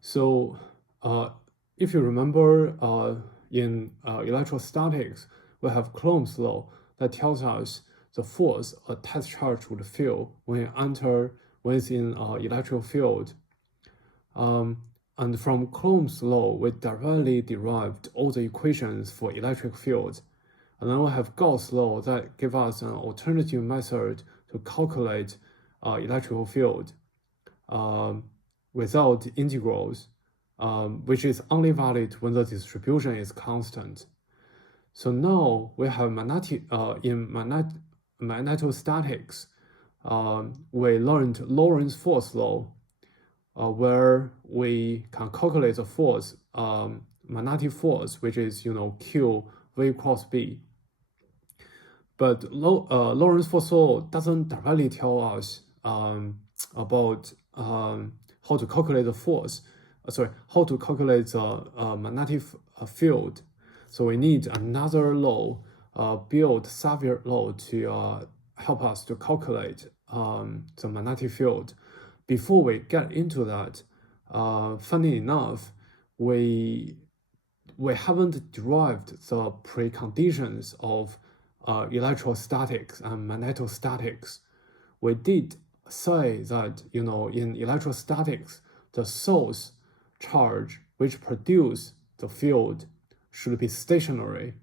So if you remember in electrostatics, we have Coulomb's law that tells us the force a test charge would feel when it enters within an electric field. And from Coulomb's law, we directly derived all the equations for electric fields. And then we have Gauss' law that gives us an alternative method to calculate electrical field without integrals, which is only valid when the distribution is constant. So now we have magnetostatics, we learned Lorentz force law, where we can calculate the force, magnetic force, which is Q V cross B. But Lorentz force law doesn't directly tell us about how to calculate the force. How to calculate the magnetic field. So we need another law, Biot-Savart law, to help us to calculate the magnetic field. Before we get into that, funny enough, we haven't derived the preconditions of electrostatics and magnetostatics. We did say that in electrostatics, the source charge which produce the field should be stationary.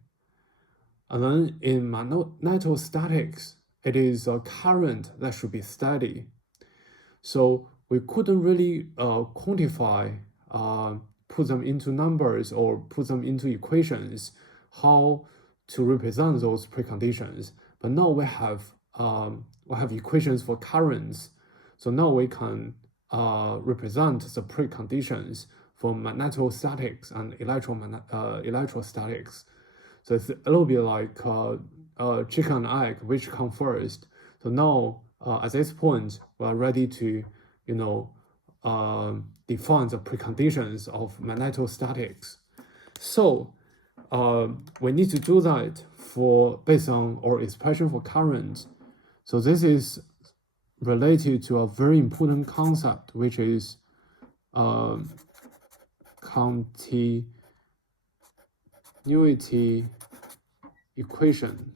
And then in magnetostatics, it is a current that should be steady. So we couldn't really quantify, put them into numbers or put them into equations, how to represent those preconditions. But now we have equations for currents. So now we can represent the preconditions for magnetostatics and electrostatics. So it's a little bit like chicken and egg, which come first. So now at this point, we are ready to define the preconditions of magnetostatics. So we need to do that based on our expression for current. So this is related to a very important concept, which is continuity equation.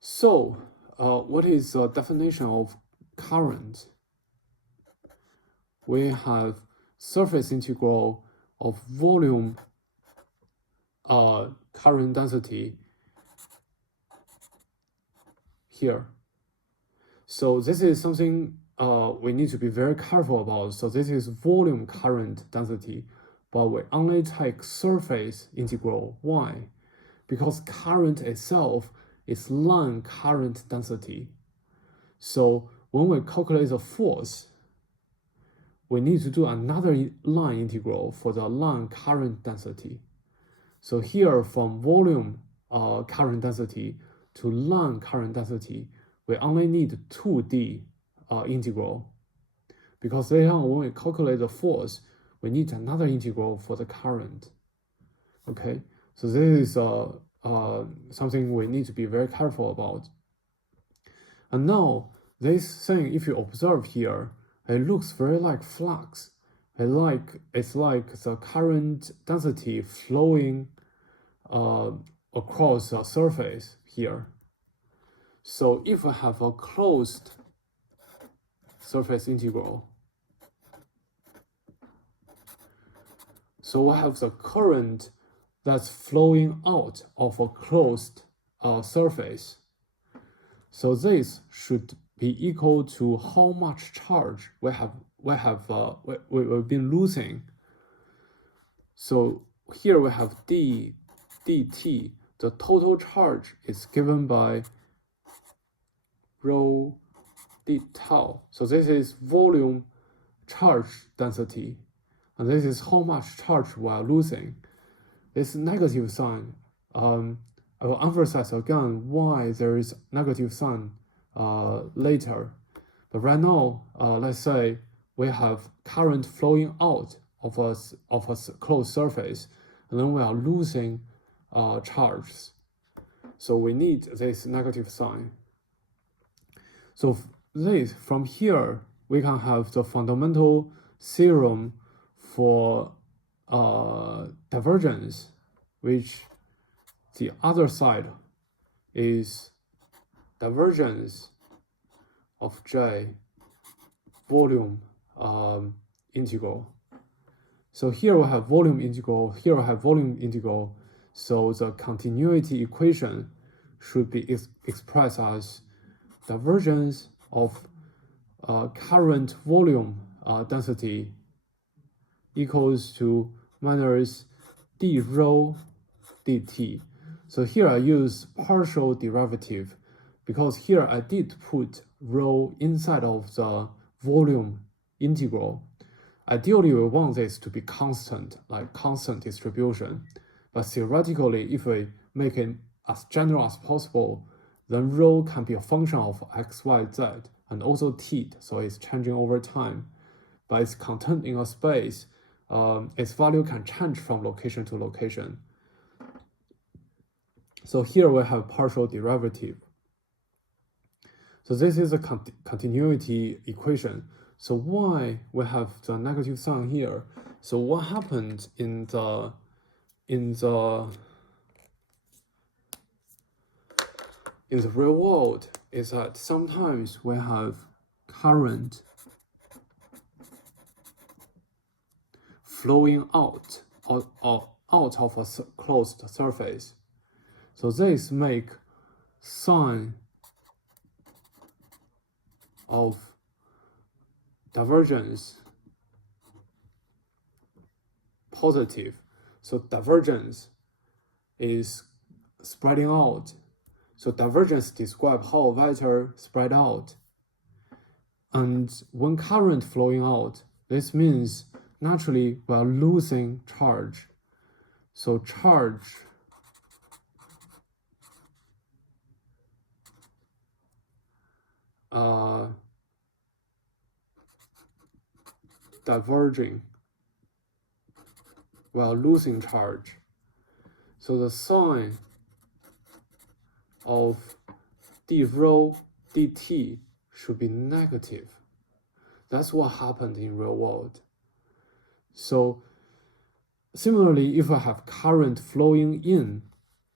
So what is the definition of current? We have surface integral of volume current density here. So this is something we need to be very careful about. So this is volume current density, but we only take surface integral. Why? Because current itself is line current density. So when we calculate the force, we need to do another line integral for the line current density. So here, from volume current density to line current density, we only need 2D integral. Because later on, when we calculate the force, we need another integral for the current. Okay, so this is something we need to be very careful about. And now, this thing, if you observe here, it looks very like flux. It's like the current density flowing across the surface here. So if I have a closed surface integral, so I have the current that's flowing out of a closed surface. So this should be equal to how much charge we've been losing. So here we have dt. The total charge is given by rho d tau. So this is volume charge density, and this is how much charge we are losing. This negative sign, I will emphasize again why there is negative sign later. But right now, let's say we have current flowing out of a closed surface, and then we are losing charges. So we need this negative sign. So this, from here, we can have the fundamental theorem for divergence, which the other side is divergence of J volume integral. So here we have volume integral, here we have volume integral. So the continuity equation should be expressed as divergence of current volume density equals to minus d rho dt. So here I use partial derivative because here I did put rho inside of the volume integral. Ideally, we want this to be constant, like constant distribution. But theoretically, if we make it as general as possible, then rho can be a function of x, y, z, and also t, so it's changing over time. But it's contained in a space, its value can change from location to location. So here we have partial derivative. So this is a continuity equation. So why we have the negative sign here? So what happened in the real world is that sometimes we have current flowing out of a closed surface. So this make sign of divergence positive. So divergence is spreading out. So divergence describes how a vector spread out. And when current flowing out, this means naturally we are losing charge. So charge diverging, we are losing charge. So the sign of d rho dt should be negative. That's what happened in real world. So similarly, if I have current flowing in,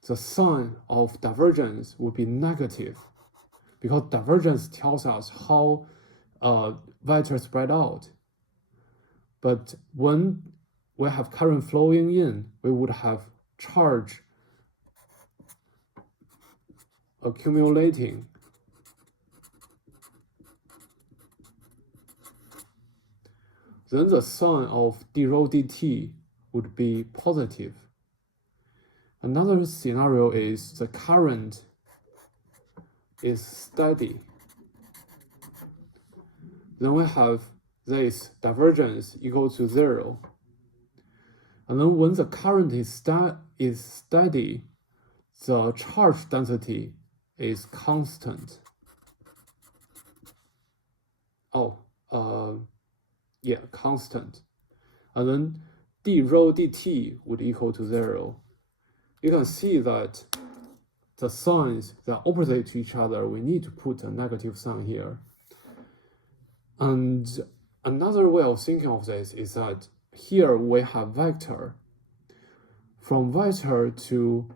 the sign of divergence would be negative, because divergence tells us how vector spread out. But when we have current flowing in, we would have charge accumulating. Then the sign of d rho dt would be positive. Another scenario is the current is steady. Then we have this divergence equal to 0. And then when the current is steady, the charge density is constant. Constant. And then d rho dt would equal to 0. You can see that the signs that are opposite to each other, we need to put a negative sign here. And another way of thinking of this is that here we have vector. From vector to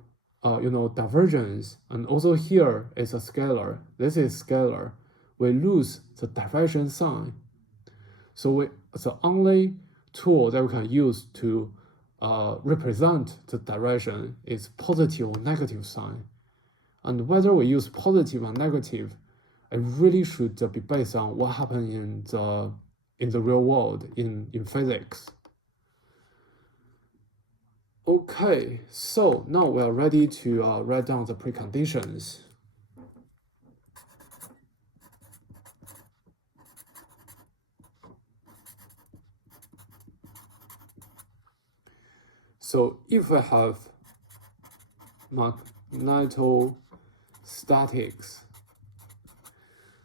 divergence, and also here is a scalar. This is scalar. We lose the direction sign. So the only tool that we can use to represent the direction is positive or negative sign. And whether we use positive or negative, it really should be based on what happened in the real world, in physics. Okay, so now we are ready to write down the preconditions. So if we have magnetostatics,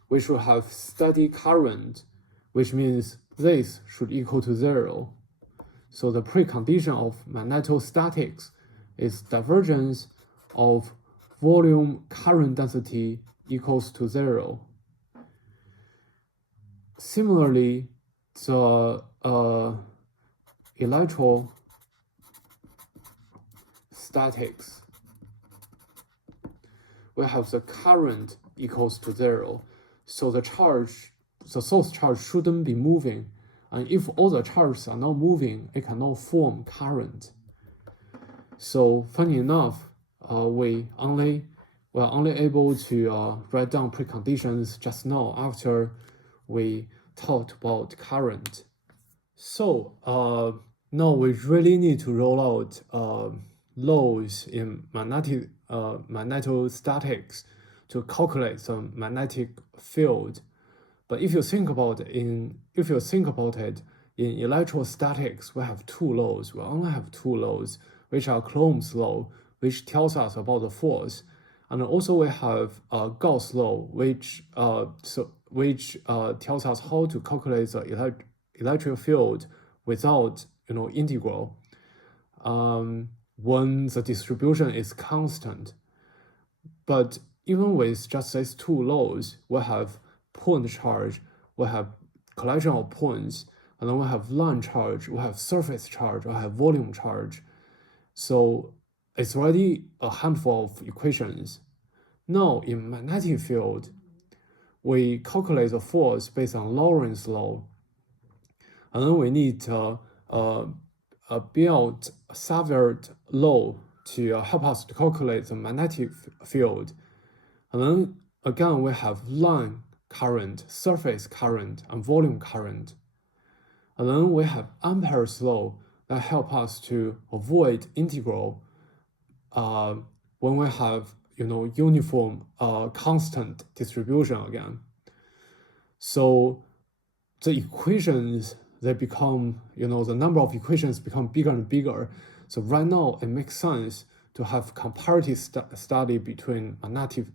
we should have steady current, which means this should equal to 0. So the precondition of magnetostatics is divergence of volume current density equals to 0. Similarly, the electrostatics, we have the current equals to 0. So the source charge shouldn't be moving. And if all the charges are not moving, it cannot form current. So funny enough, we're only able to write down preconditions just now after we talked about current. So now we really need to roll out laws in magnetostatics to calculate the magnetic field. But if you think about it, in electrostatics, we have two laws. We only have two laws, which are Coulomb's law, which tells us about the force, and also we have Gauss' law, which tells us how to calculate the electric field without integral when the distribution is constant. But even with just these two laws, we have point charge, we have collection of points, and then we have line charge, we have surface charge, we have volume charge. So it's already a handful of equations. Now in magnetic field, we calculate the force based on Lorentz law, and then we need a Biot-Savart law to help us to calculate the magnetic field. And then again, we have line current, surface current, and volume current. And then we have Ampere's law that help us to avoid integral when we have uniform constant distribution again. So the equations, they become, the number of equations become bigger and bigger. So right now it makes sense to have comparative study between magnetic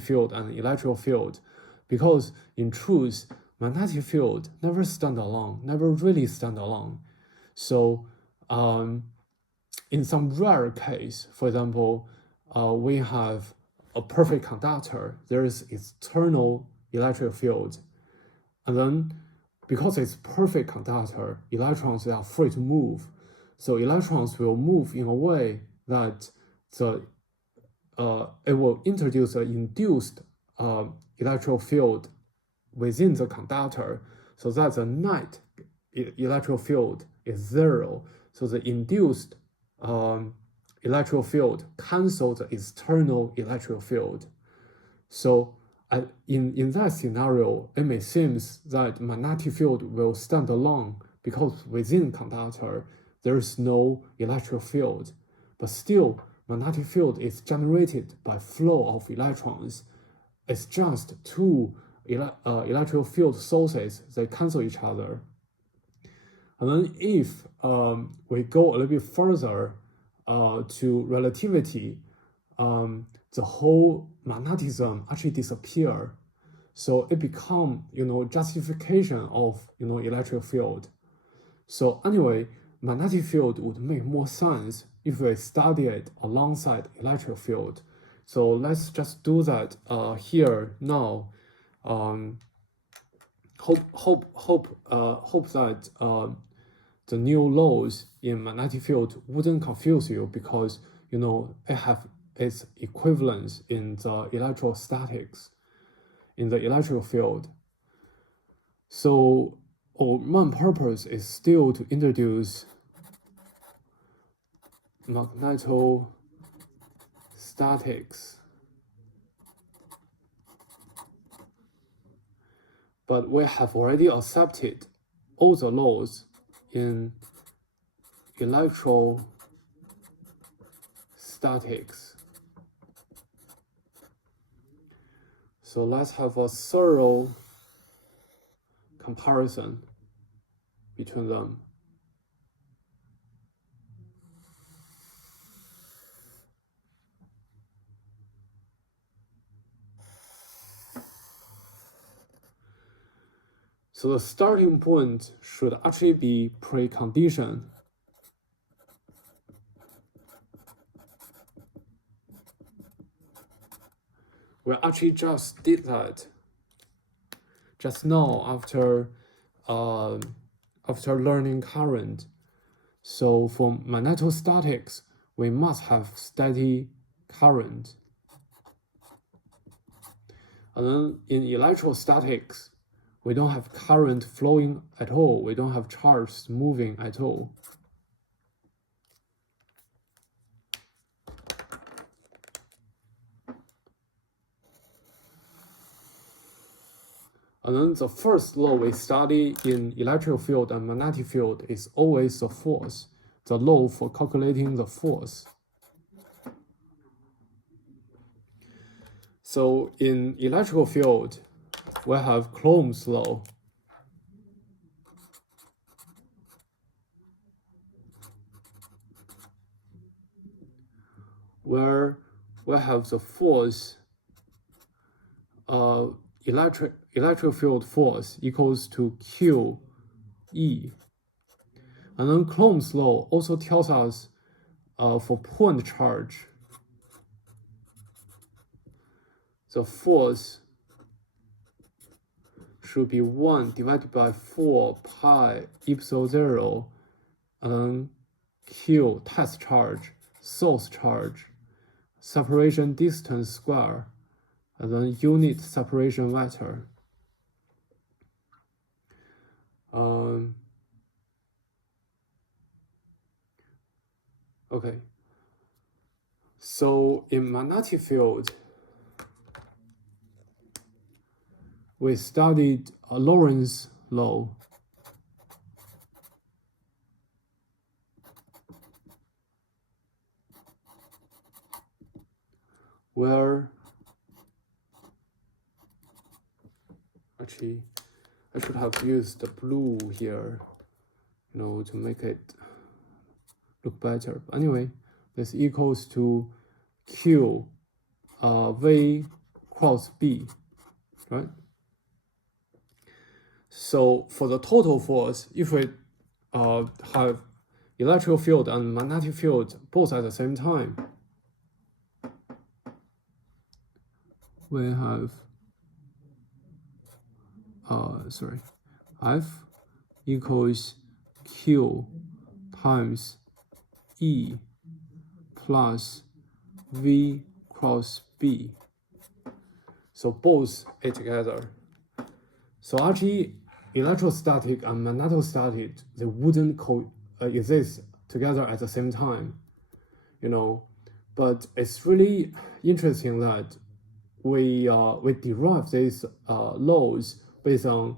field and electrical field, because in truth, magnetic field never really stand alone. So in some rare case, for example, we have a perfect conductor, there is external electric field, and then because it's perfect conductor, electrons are free to move. So electrons will move in a way that it will introduce an induced electric field within the conductor, so that the net electric field is 0. So the induced electric field cancels the external electric field. So in that scenario, it may seem that magnetic field will stand alone because within conductor there is no electric field, but still magnetic field is generated by flow of electrons. It's just two electric field sources, they cancel each other. And then if we go a little bit further to relativity, the whole magnetism actually disappear. So it become, justification of, electric field. So anyway, magnetic field would make more sense if we study it alongside electric field. So let's just do that here now. Hope that the new laws in magnetic field wouldn't confuse you, because it have its equivalence in the electrostatics, in the electric field. So our main purpose is still to introduce magnetostatics, but we have already accepted all the laws in electrostatics. So let's have a thorough comparison between them. So the starting point should actually be precondition. We actually just did that just now after learning current. So for magnetostatics, we must have steady current. And then in electrostatics, we don't have current flowing at all. We don't have charges moving at all. And then the first law we study in electric field and magnetic field is always the force, the law for calculating the force. So in electrical field, we have Coulomb's law. Where we have the force, electric field force equals to QE. And then Coulomb's law also tells us for point charge, the force should be 1 divided by 4 pi epsilon 0, and then Q test charge, source charge, separation distance square, and then unit separation vector. Okay. So in magnetic field, we studied Lorentz law. Where actually I should have used the blue here, to make it look better. But anyway, this equals to Q V cross B, right? So for the total force, if we have electrical field and magnetic field both at the same time, we have F equals Q times E plus V cross B. So both are together. So actually, electrostatic and magnetostatic, they wouldn't coexist together at the same time, But it's really interesting that we derive these laws based on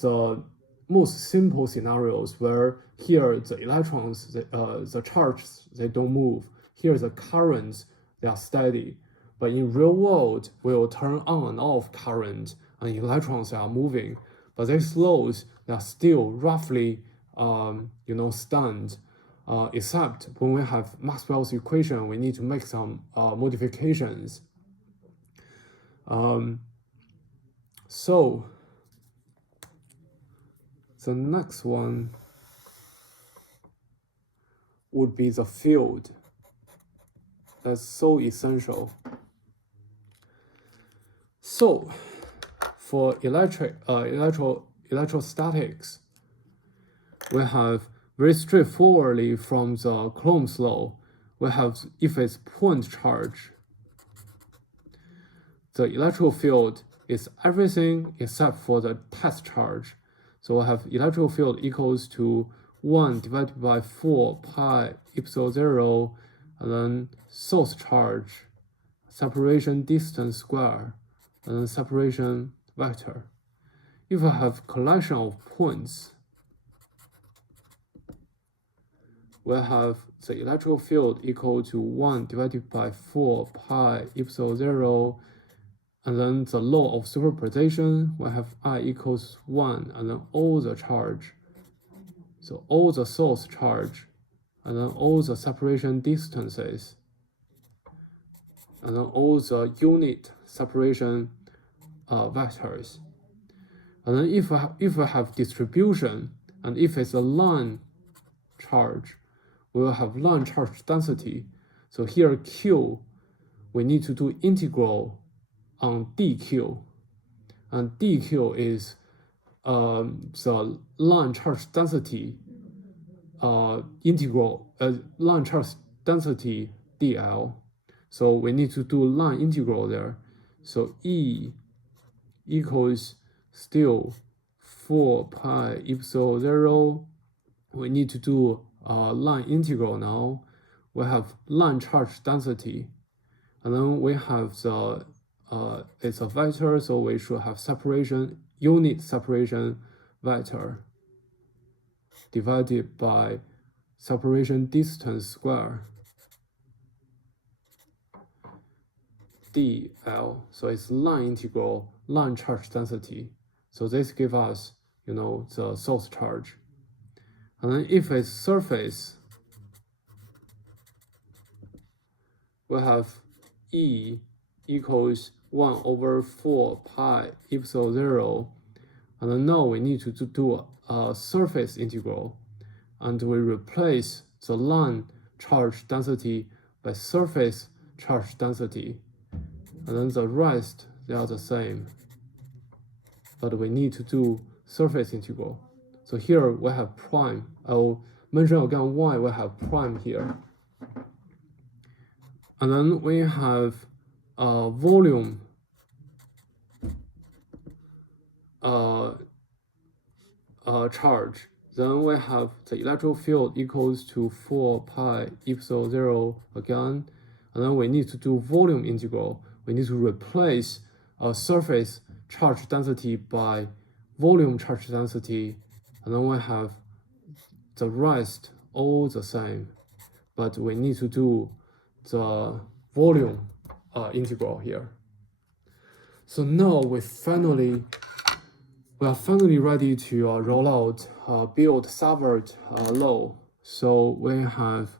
the most simple scenarios where here the electrons, the charges, they don't move. Here the currents, they are steady. But in real world, we will turn on and off current, and electrons are moving. But these laws, they are still roughly, stand, except when we have Maxwell's equation, we need to make some modifications. So the next one would be the field. That's so essential. So for electrostatics, we have very straightforwardly from the Coulomb's law, we have if it's point charge, the electrical field is everything except for the test charge. So I have electrical field equals to 1 divided by 4 pi epsilon 0, and then source charge, separation distance square, and then separation vector. If I have collection of points, we have the electrical field equal to 1 divided by 4 pi epsilon 0, and then the law of superposition, we have I equals 1, and then all the charge. So all the source charge, and then all the separation distances, and then all the unit separation vectors. And then if I have distribution, and if it's a line charge, we will have line charge density. So here Q, we need to do integral on dq. and dq is the line charge density integral, line charge density dl. So we need to do line integral there. So E equals still 4 pi epsilon 0. We need to do line integral now. We have line charge density, and then we have the it's a vector, so we should have separation, unit separation vector divided by separation distance square dl. So it's line integral line charge density. So this gives us, the source charge. And then if it's surface, we have E equals 1 over 4 pi epsilon 0. And then now we need to do a surface integral. And we replace the line charge density by surface charge density. And then the rest, they are the same. But we need to do surface integral. So here we have prime. I'll mention again why we have prime here. And then we have volume charge. Then we have the electric field equals to 4 pi epsilon 0 again. And then we need to do volume integral. We need to replace surface charge density by volume charge density. And then we have the rest all the same. But we need to do the volume integral here. So now we are finally ready to roll out Biot-Savart law. So we have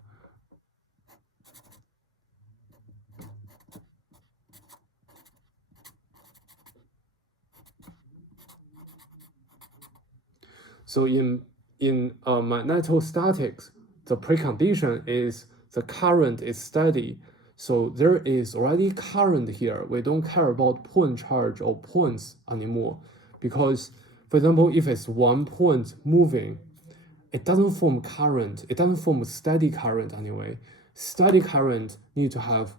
in magnetostatics, the precondition is the current is steady. So there is already current here. We don't care about point charge or points anymore, because, for example, if it's one point moving, it doesn't form current. It doesn't form steady current anyway. Steady current need to have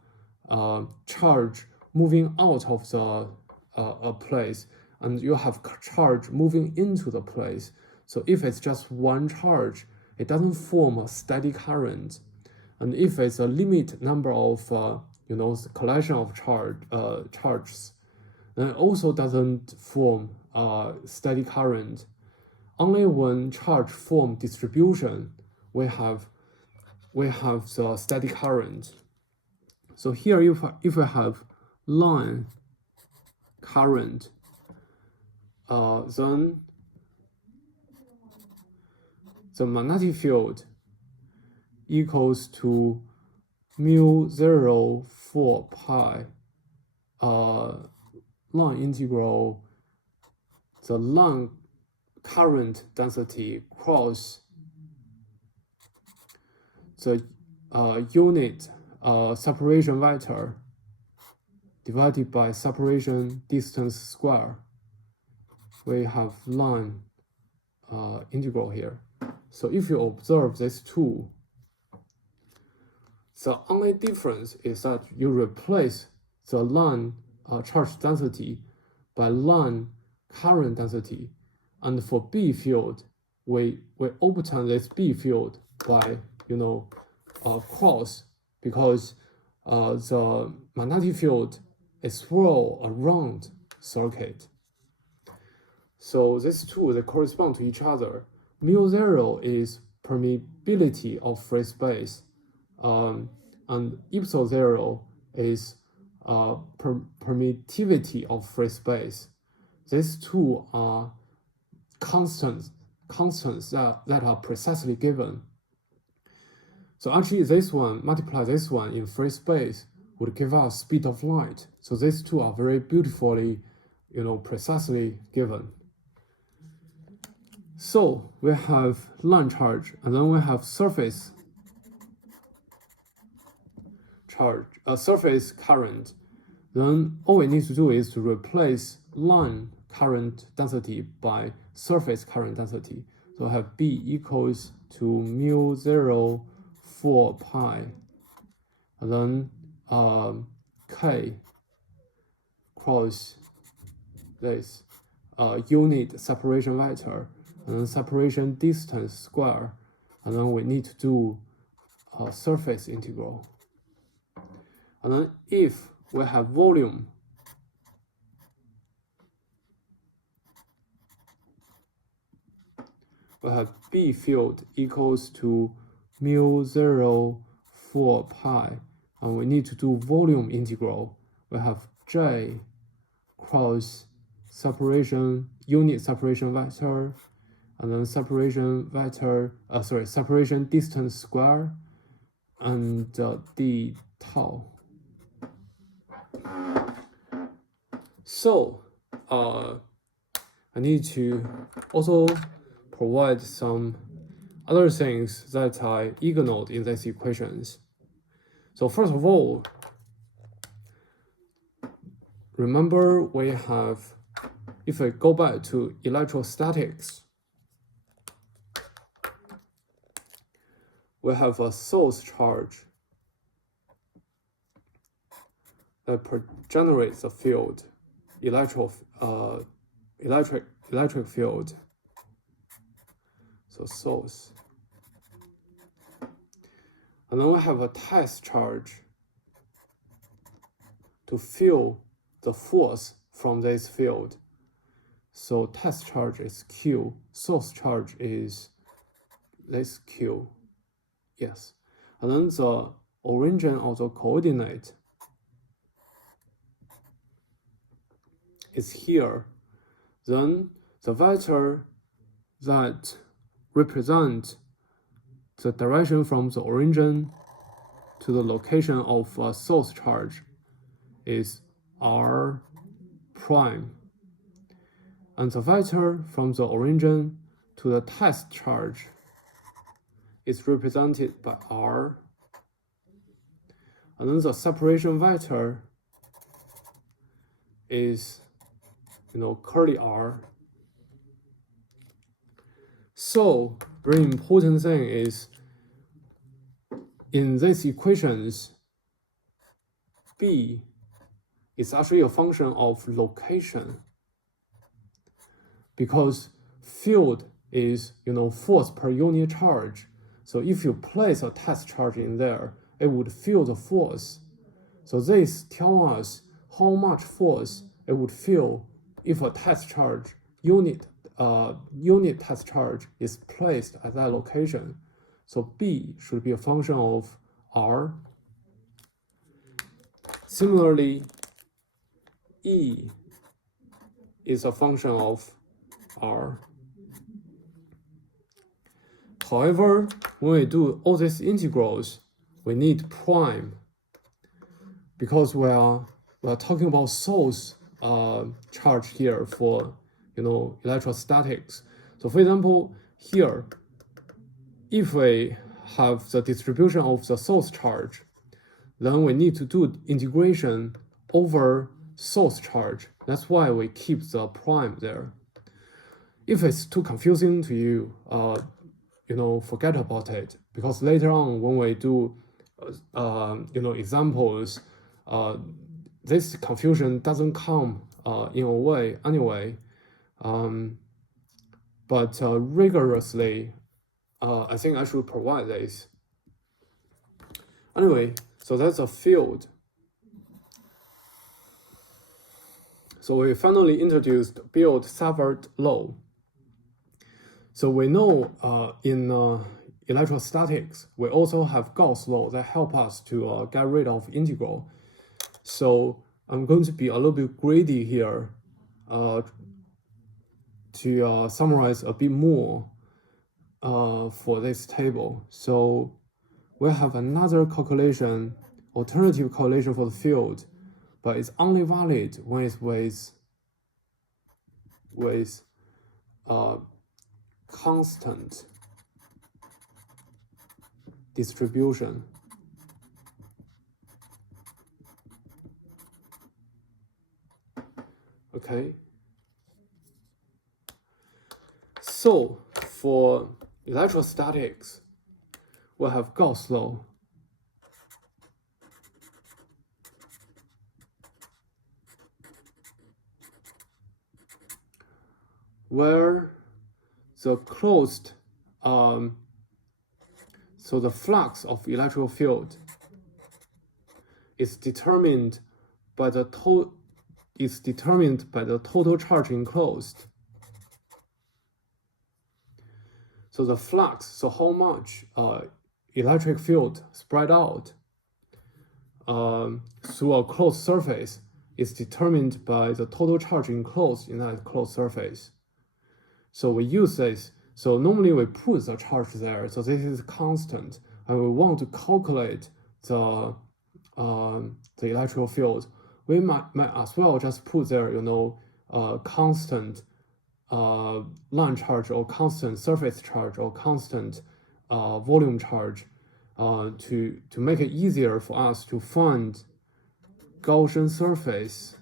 charge moving out of the a place, and you have charge moving into the place. So if it's just one charge, it doesn't form a steady current. And if it's a limit number of collection of charges, then it also doesn't form steady current. Only when charge form distribution, we have the steady current. So here, if we have line current, then the magnetic field equals to mu 0 4 pi line integral the line current density cross the unit separation vector divided by separation distance square. We have line integral here. So if you observe these two, the only difference is that you replace the line charge density by line current density. And for B field, we obtain this B field by cross, because the magnetic field is swirl around circuit. So these two, they correspond to each other. Mu 0 is permeability of free space, and epsilon 0 is permittivity of free space. These two are constants that are precisely given. So actually this one, multiply this one in free space would give us speed of light. So these two are very beautifully, precisely given. So we have line charge, and then we have surface charge, surface current. Then all we need to do is to replace line current density by surface current density. So I have B equals to mu 0 4 pi, and then K cross this unit separation vector, and then separation distance square, and then we need to do surface integral. And then if we have volume, we have B field equals to mu 0 4 pi, and we need to do volume integral. We have J cross separation unit separation vector, and then separation distance square, and d tau. So I need to also provide some other things that I ignored in these equations. So first of all, remember we have, if I go back to electrostatics, we have a source charge that generates a field, electric field. So source. And then we have a test charge to feel the force from this field. So test charge is Q, source charge is this Q. Yes. And then the origin of the coordinate is here. Then the vector that represents the direction from the origin to the location of a source charge is R prime. And the vector from the origin to the test charge is represented by R. And then the separation vector is, curly R. So, very important thing is, in these equations, B is actually a function of location, because field is, force per unit charge. So if you place a test charge in there, it would feel the force. So this tells us how much force it would feel if a test charge unit test charge is placed at that location. So B should be a function of R. Similarly, E is a function of R. However, when we do all these integrals, we need prime, because we are talking about source charge here for electrostatics. So for example, here, if we have the distribution of the source charge, then we need to do integration over source charge. That's why we keep the prime there. If it's too confusing to you, forget about it, because later on when we do examples, this confusion doesn't come in a way anyway. But rigorously, I think I should provide this. Anyway, so that's a field. So we finally introduced Biot-Savart law. So we know in electrostatics, we also have Gauss law that help us to get rid of integral. So I'm going to be a little bit greedy here to summarize a bit more for this table. So we have another calculation, alternative calculation for the field, but it's only valid when it's with constant distribution. Okay. So for electrostatics, we have Gauss law. Where the closed, so the flux of electrical field is determined by the total charge enclosed. So the flux, so how much electric field spread out through a closed surface is determined by the total charge enclosed in that closed surface. So we use this. So normally we put the charge there. So this is constant, and we want to calculate the electrical field. We might as well just put there, constant line charge or constant surface charge or constant volume charge to make it easier for us to find Gaussian surface.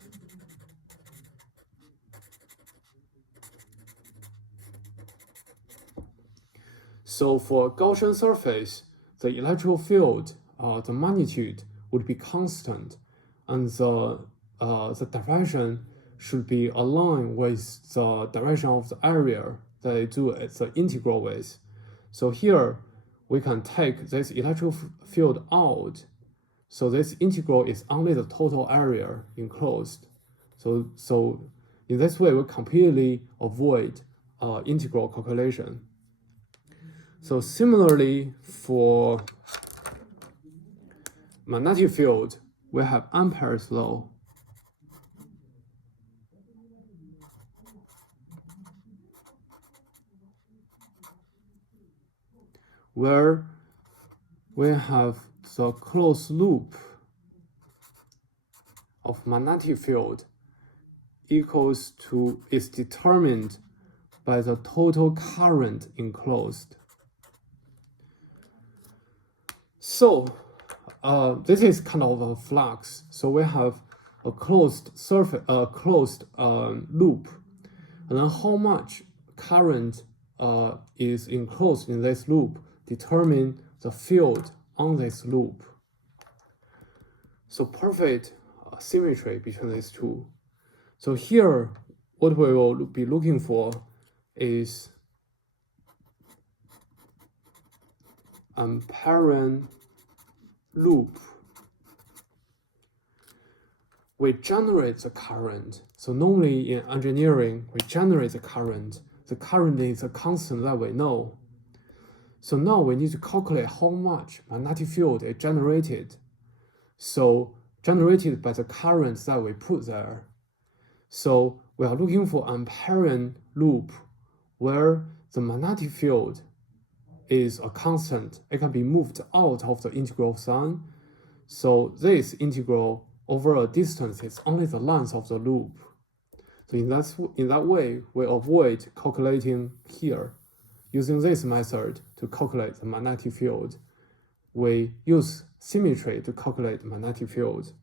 So for Gaussian surface, the electrical field, the magnitude would be constant, and the direction should be aligned with the direction of the area that they do the integral with. So here we can take this electrical field out. So this integral is only the total area enclosed. So in this way we completely avoid integral calculation. So similarly for magnetic field, we have Ampere's law. Where we have the closed loop of magnetic field is determined by the total current enclosed. So this is kind of a flux. So we have a closed surface, loop, and then how much current is enclosed in this loop determine the field on this loop. So perfect symmetry between these two. So here, what we will be looking for is Amperian loop. We generate the current. So normally in engineering, we generate the current. The current is a constant that we know. So now we need to calculate how much magnetic field is generated. So generated by the current that we put there. So we are looking for Amperian loop where the magnetic field is a constant. It can be moved out of the integral sign. So this integral over a distance is only the length of the loop. So in that way, we avoid calculating here. Using this method to calculate the magnetic field, we use symmetry to calculate the magnetic field.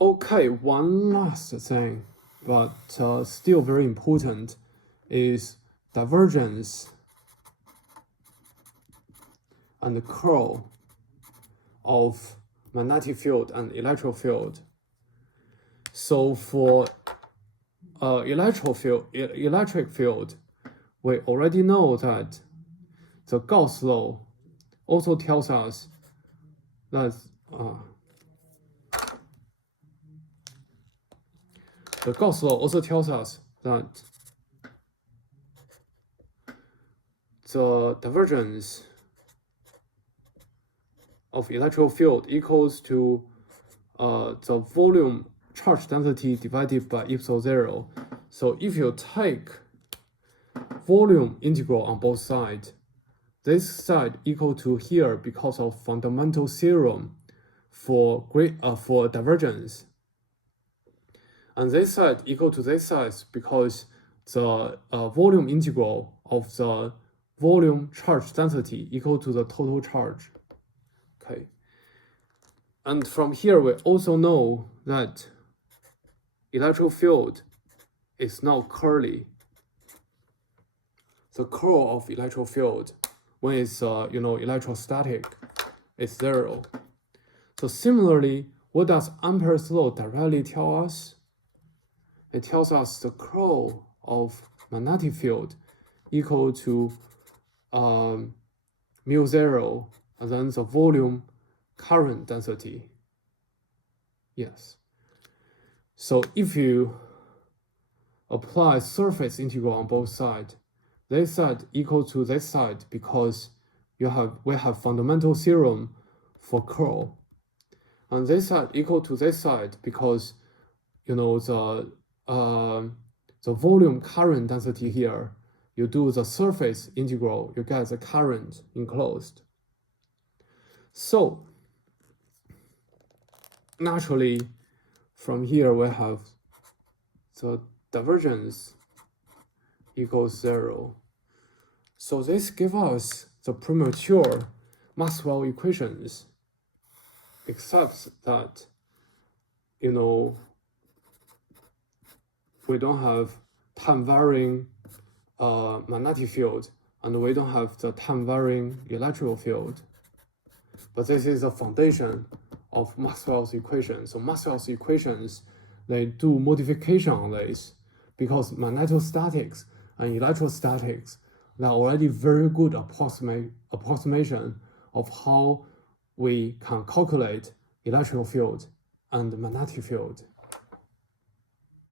Okay, one last thing, but still very important, is divergence and the curl of magnetic field and electric field. So for electric field, we already know that the Gauss law also tells us that the Gauss law also tells us that the divergence of electric field equals to the volume charge density divided by epsilon 0. So if you take volume integral on both sides, this side equal to here because of fundamental theorem for divergence, and this side equal to this side because the volume integral of the volume charge density equal to the total charge. Okay, and from here we also know that electric field is now curly. The curl of electric field when it's electrostatic is 0. So similarly, what does Ampere's law directly tell us? It tells us the curl of magnetic field equal to mu 0, and then the volume current density. Yes. So if you apply surface integral on both sides, this side equal to this side because we have fundamental theorem for curl, and this side equal to this side because the volume current density here, you do the surface integral, you get the current enclosed. So naturally, from here we have the divergence equals 0. So this gives us the premature Maxwell equations, except that we don't have time-varying magnetic field, and we don't have the time-varying electrical field. But this is the foundation of Maxwell's equations. So Maxwell's equations, they do modification on this because magnetostatics and electrostatics, they're already very good approximation of how we can calculate electrical field and magnetic field.